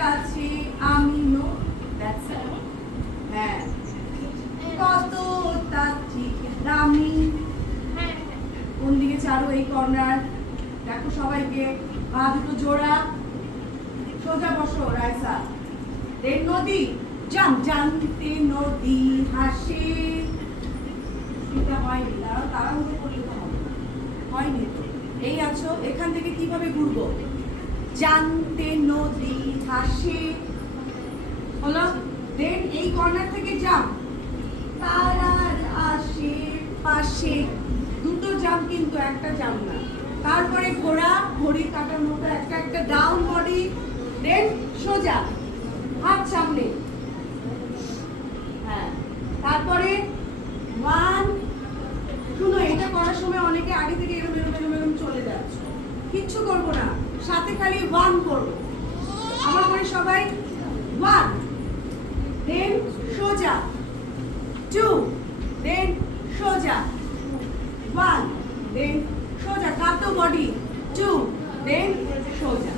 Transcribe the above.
কাছে আমি no that's it. হ্যাঁ, কত তার ঠিক দামি। কোন দিকে চারু? এই কর্নার। দেখো সবাইকে, পা দুটো জোড়া, সোজা বসো রাইসা। দেন নদী, জান জানতে নদী হাসে। এটা হয়নি, দাঁড়াও, তাড়াহুড়ো করলে তো হবে না। হয়নি তো। এই আছো, এখান থেকে কিভাবে ঘুরবো? জানতে নদী হাসে হলো। দেন এই কর্নার থেকে জাম, তারার আসে পাশে। দুটো জাম কিন্তু একটা জাম না। তারপরে ঘোড়া, ঘড়ির কাঁটার মতো একটা একটা ডাউন বডি। দেন সোজা, হাত সামনে। হ্যাঁ, তারপরে ওয়ান। শুনো, এটা করার সময় অনেকে আগে থেকে এরম এরম এরম এরম চলে যাচ্ছে। কিচ্ছু করবো না, সাথে খালি ওয়ান করবো। আমার করে সবাই ওয়ান, দেন সোজা, টু, দেন সোজা, ওয়ান, দেন সোজা, কাটো বডি, টু, দেন সোজা।